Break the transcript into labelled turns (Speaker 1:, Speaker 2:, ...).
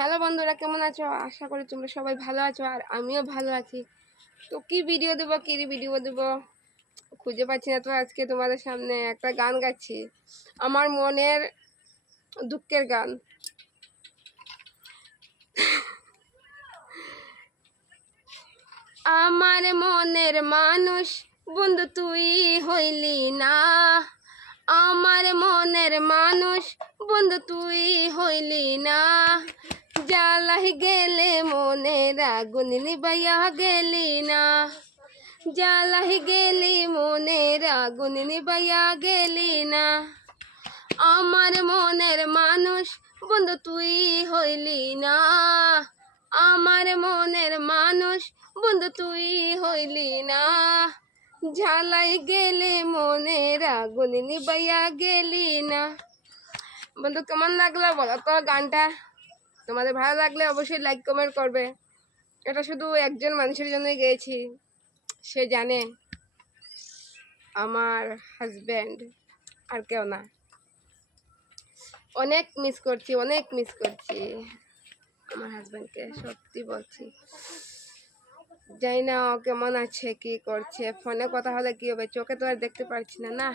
Speaker 1: Hello বন্ধুরা, কেমন আছো? আশা করি তোমরা সবাই ভালো আছো আর আমিও ভালো আছি। তো কি ভিডিও দেবো, কি ভিডিও দেবো? খুঁজে পাচ্ছি না তো আজকে তোমাদের সামনে একটা গান গাচ্ছি। আমার মনের দুঃখের গান। আমার মনের মানুষ, বন্ধু তুই হইলি না। আমার মনের মানুষ, বন্ধু তুই হইলি না। জ্বালাই গেলে মনের আগুন নিবাইয়া গেলি না। জ্বালাই গেলি মনের আগুন নিবাইয়া গেলি না। আমার মনের মানুষ, বন্ধু তুই হইলি না। আমার মনের মানুষ, বন্ধু তুই হইলি না। ঝালাই গেলে মনের আগুন নিবাইয়া গেলি না। বন্ধু কেমন লাগল বলো তো গানটা? তোমাদের ভালো লাগলে অবশ্যই লাইক কমেন্ট করবে। এটা শুধু একজন মানুষের জন্যই গেয়েছি। সে জানে আমার হাজব্যান্ড আর কেউ না। অনেক মিস করছি, অনেক মিস করছি। আমার হাজব্যান্ডকে সত্যি বলছি। জানি না ও কেমন আছে, কি করছে ফোনে কথা হলে কি হবে, চোখে তো আর দেখতে পারছি না না।